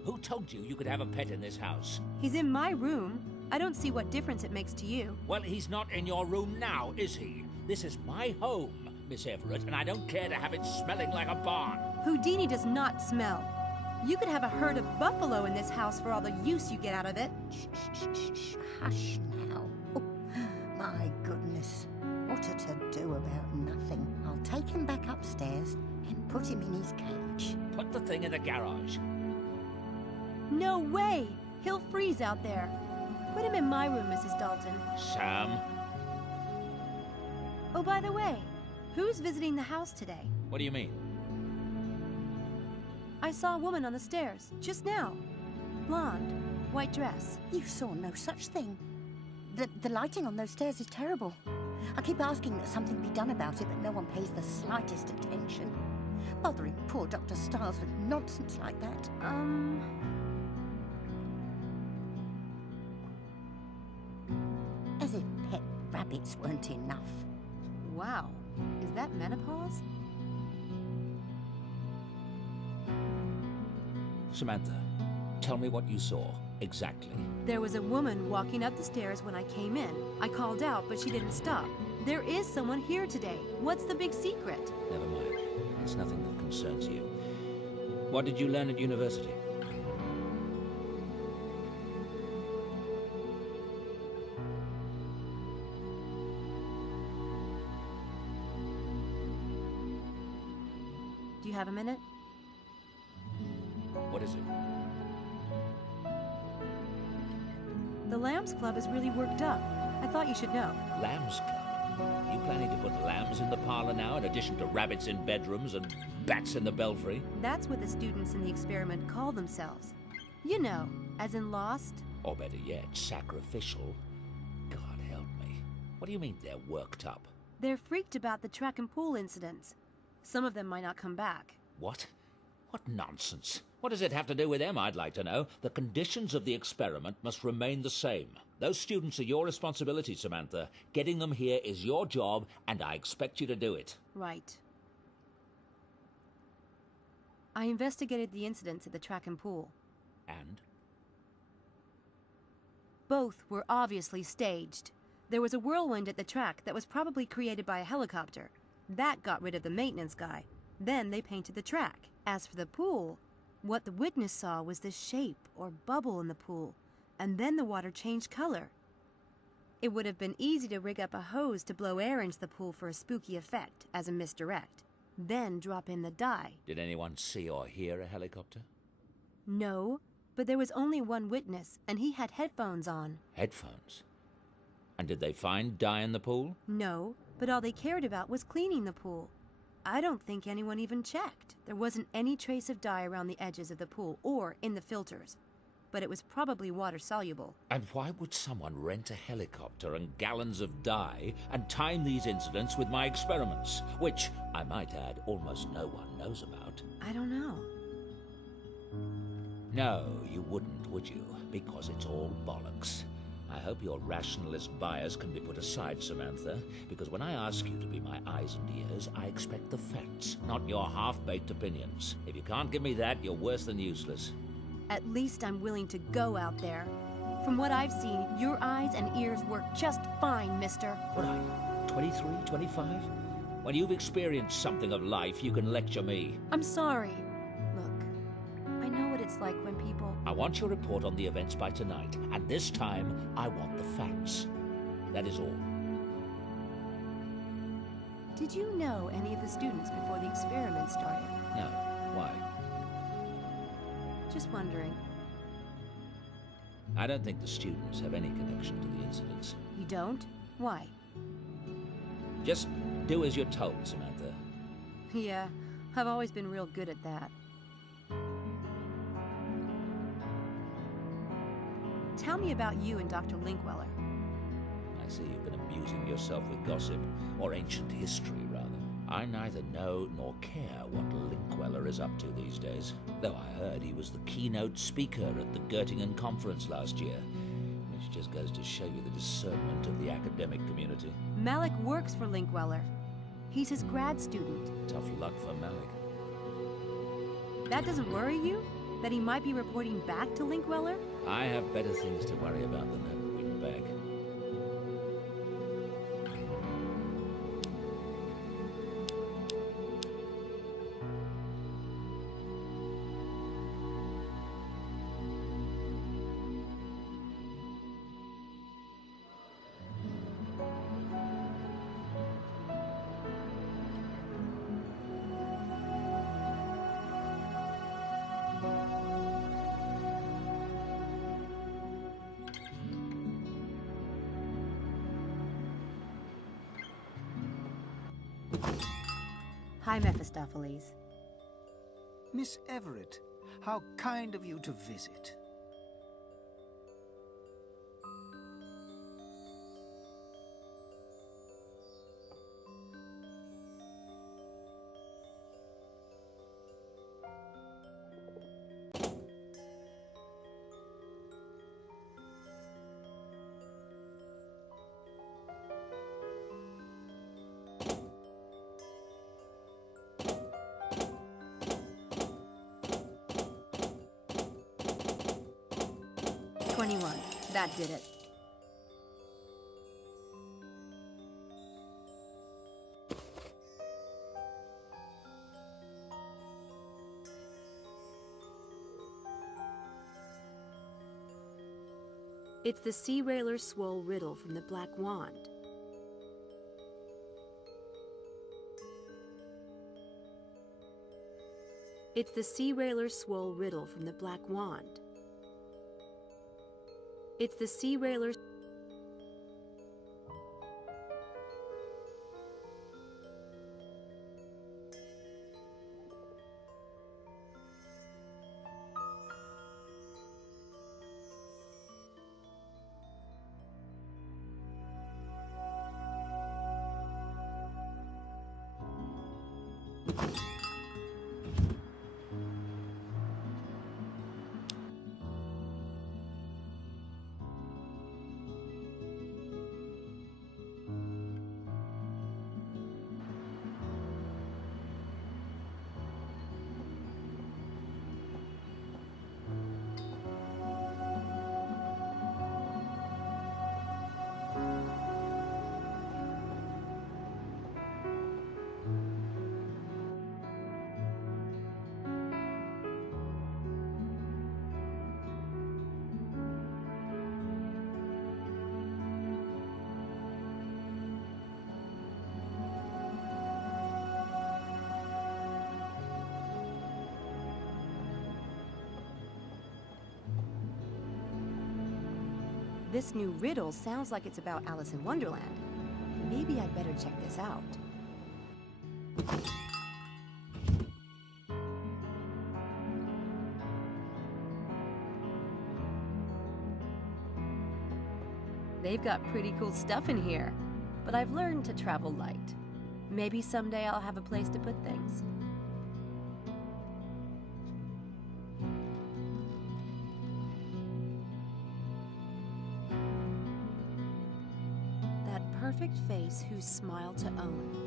Who told you you could have a pet in this house? He's in my room. I don't see what difference it makes to you. Well, he's not in your room now, is he? This is my home, Miss Everett, and I don't care to have it smelling like a barn. Houdini does not smell. You could have a herd of buffalo in this house for all the use you get out of it. Shh, shh, shh, shh. Hush now. Oh, my goodness. What a to-do about nothing. I'll take him back upstairs and put him in his cage. Put the thing in the garage. No way! He'll freeze out there. Put him in my room, Mrs. Dalton. Sam? Oh, by the way, who's visiting the house today? What do you mean? I saw a woman on the stairs, just now. Blonde, white dress. You saw no such thing. The lighting on those stairs is terrible. I keep asking that something be done about it, but no one pays the slightest attention. Bothering poor Dr. Styles with nonsense like that. As if pet rabbits weren't enough. Wow. Is that menopause? Samantha, tell me what you saw, exactly. There was a woman walking up the stairs when I came in. I called out, but she didn't stop. There is someone here today. What's the big secret? Never mind. It's nothing that concerns you. What did you learn at university? Do you have a minute? What is it? The Lambs Club is really worked up. I thought you should know. Lambs Club? You planning to put lambs in the parlor now, in addition to rabbits in bedrooms and bats in the belfry? That's what the students in the experiment call themselves. You know, as in Lost. Or better yet, sacrificial. God help me. What do you mean they're worked up? They're freaked about the track and pool incidents. Some of them might not come back. What? What nonsense. What does it have to do with them, I'd like to know? The conditions of the experiment must remain the same. Those students are your responsibility, Samantha. Getting them here is your job, and I expect you to do it. Right. I investigated the incidents at the track and pool. And? Both were obviously staged. There was a whirlwind at the track that was probably created by a helicopter. That got rid of the maintenance guy. Then they painted the track. As for the pool, what the witness saw was the shape or bubble in the pool. and then the water changed color. It would have been easy to rig up a hose to blow air into the pool for a spooky effect as a misdirect, then drop in the dye. Did anyone see or hear a helicopter? No, but there was only one witness, and he had headphones on. Headphones? And did they find dye in the pool? No, but all they cared about was cleaning the pool. I don't think anyone even checked. There wasn't any trace of dye around the edges of the pool or in the filters, but it was probably water-soluble. And why would someone rent a helicopter and gallons of dye and time these incidents with my experiments, which, I might add, almost no one knows about? I don't know. No, you wouldn't, would you? Because it's all bollocks. I hope your rationalist bias can be put aside, Samantha, because when I ask you to be my eyes and ears, I expect the facts, not your half-baked opinions. If you can't give me that, you're worse than useless. At least I'm willing to go out there. From what I've seen, your eyes and ears work just fine, mister. What are you, 23, 25? When you've experienced something of life, you can lecture me. I'm sorry. Look, I know what it's like when people... I want your report on the events by tonight, and this time, I want the facts. That is all. Did you know any of the students before the experiment started? No. Why? Just wondering. I don't think the students have any connection to the incidents. You don't? Why? Just do as you're told, Samantha. Yeah, I've always been real good at that. Tell me about you and Dr. Linkweller. I see you've been amusing yourself with gossip, or ancient history, rather. I neither know nor care what Linkweller is up to these days, though I heard he was the keynote speaker at the Göttingen conference last year, which just goes to show you the discernment of the academic community. Malik works for Linkweller. He's his grad student. Tough luck for Malik. That doesn't worry you? That he might be reporting back to Linkweller? I have better things to worry about than that windbag. Hi, Mephistopheles. Miss Everett, how kind of you to visit. That did it. It's the Sea Railer Swole riddle from the Black Wand. It's the Sea Railer Swole riddle from the Black Wand. It's the Sea Railer... This new riddle sounds like it's about Alice in Wonderland. Maybe I'd better check this out. They've got pretty cool stuff in here, but I've learned to travel light. Maybe someday I'll have a place to put things. That perfect face whose smile to own.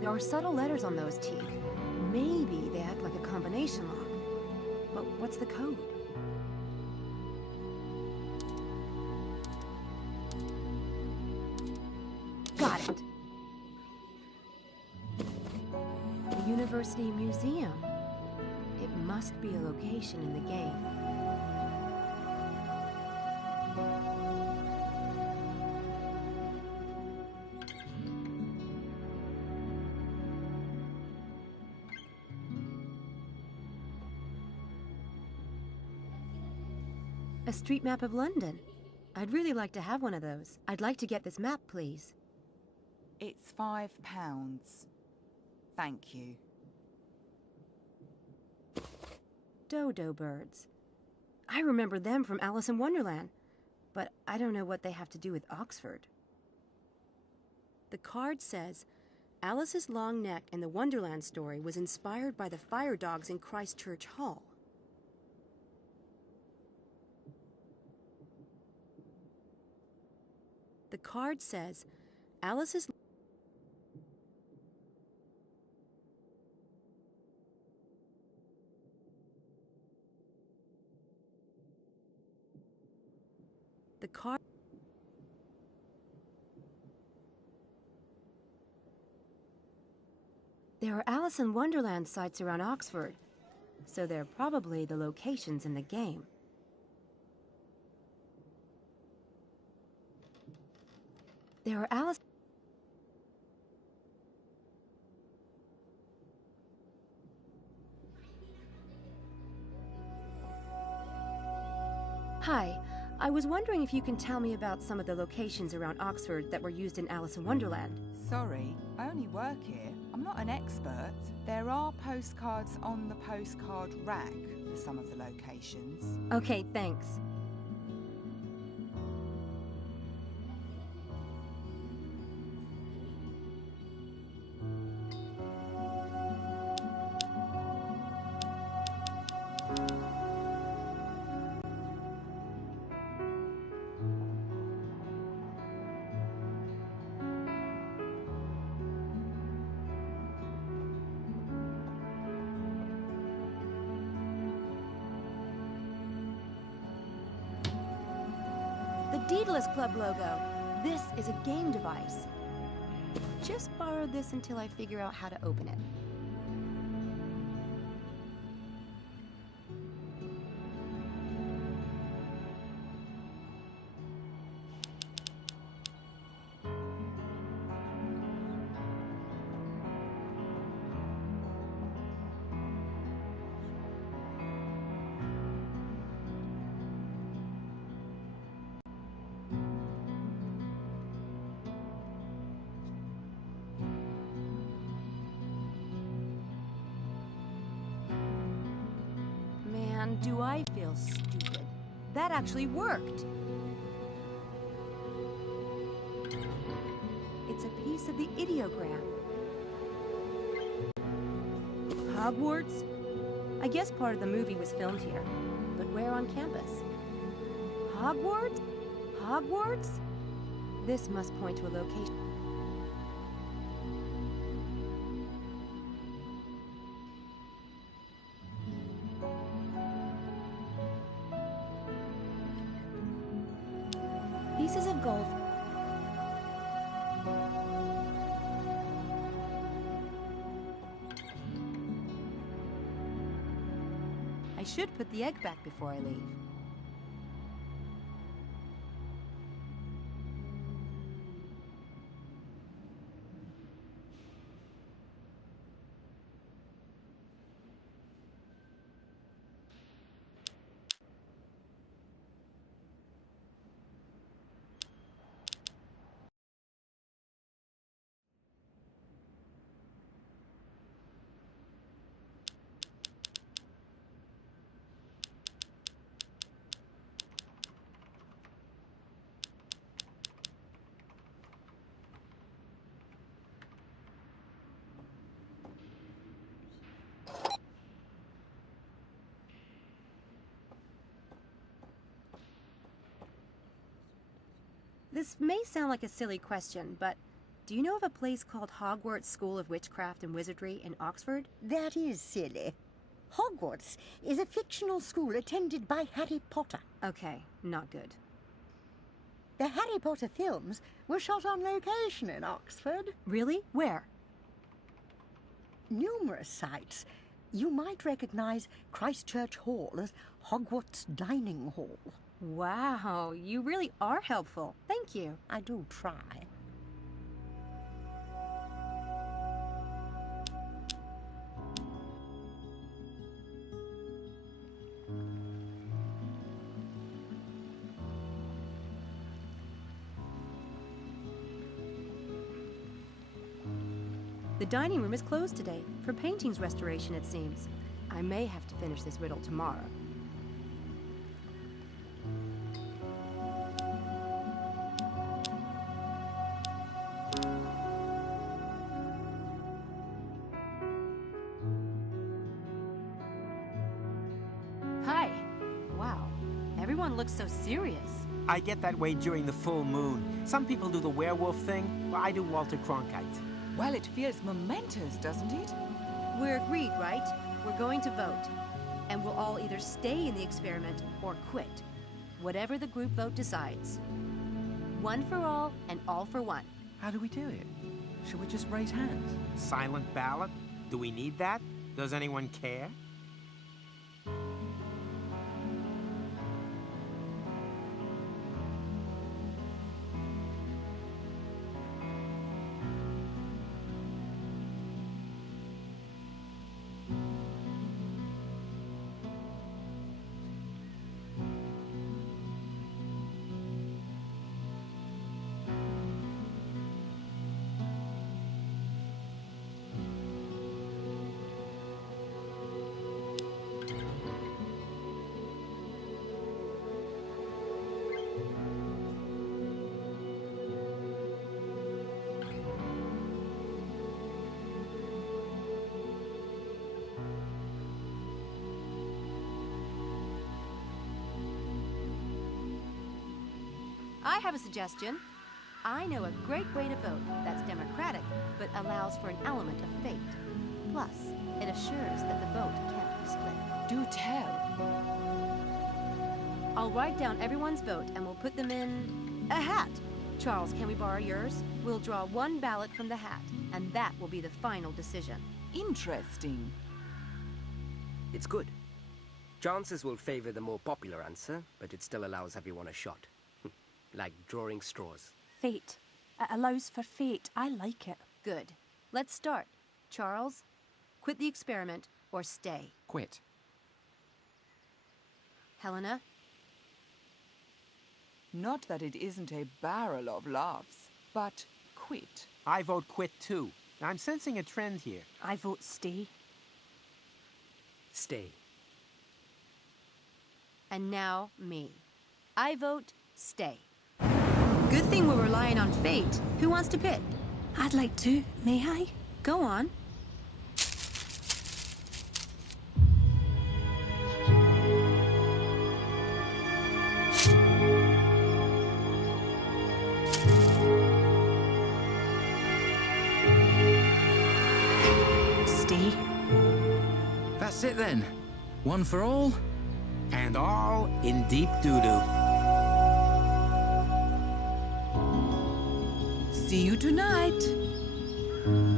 There are subtle letters on those teeth. Maybe they act like a combination lock. But what's the code? Got it. The University Museum. It must be a location in the game. A street map of London. I'd really like to have one of those. I'd like to get this map, please. It's £5. Thank you. Dodo birds. I remember them from Alice in Wonderland, but I don't know what they have to do with Oxford. The card says, Alice's long neck in the Wonderland story was inspired by the fire dogs in Christchurch Hall. The card says, Alice's... The card... There are Alice in Wonderland sites around Oxford, so they're probably the locations in the game. There are Alice... Hi, I was wondering if you can tell me about some of the locations around Oxford that were used in Alice in Wonderland. Sorry, I only work here. I'm not an expert. There are postcards on the postcard rack for some of the locations. Okay, thanks. Daedalus Club logo. This is a game device. Just borrow this until I figure out how to open it. Do I feel stupid? That actually worked! It's a piece of the ideogram. Hogwarts? I guess part of the movie was filmed here. But where on campus? Hogwarts? Hogwarts? This must point to a location. Pieces of gold. I should put the egg back before I leave. This may sound like a silly question, but do you know of a place called Hogwarts School of Witchcraft and Wizardry in Oxford? That is silly. Hogwarts is a fictional school attended by Harry Potter. Okay, not good. The Harry Potter films were shot on location in Oxford. Really? Where? Numerous sites. You might recognize Christchurch Hall as Hogwarts Dining Hall. Wow, you really are helpful. Thank you. I do try. The dining room is closed today, for paintings restoration, it seems. I may have to finish this riddle tomorrow. Hi. Wow, everyone looks so serious. I get that way during the full moon. Some people do the werewolf thing, while I do Walter Cronkite. Well, it feels momentous, doesn't it? We're agreed, right? We're going to vote. And we'll all either stay in the experiment or quit. Whatever the group vote decides. One for all and all for one. How do we do it? Should we just raise hands? Silent ballot? Do we need that? Does anyone care? I have a suggestion. I know a great way to vote that's democratic, but allows for an element of fate. Plus, it assures that the vote can't be split. Do tell. I'll write down everyone's vote and we'll put them in a hat. Charles, can we borrow yours? We'll draw one ballot from the hat, and that will be the final decision. Interesting. It's good. Chances will favor the more popular answer, but it still allows everyone a shot. Like drawing straws. Fate. It allows for fate. I like it. Good. Let's start. Charles, quit the experiment or stay. Quit. Helena? Not that it isn't a barrel of laughs, but quit. I vote quit too. I'm sensing a trend here. I vote stay. Stay. And now, me. I vote stay. Good thing we're relying on fate. Who wants to pick? I'd like to. May I? Go on. Stay. That's it then. One for all. And all in deep doo-doo. See you tonight.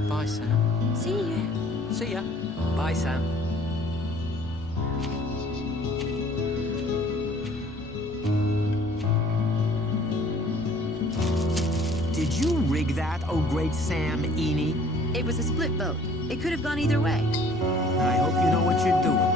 Bye, Sam. See you. See ya. Bye, Sam. Did you rig that, oh great Sam Eaney? It was a split vote. It could have gone either way. I hope you know what you're doing.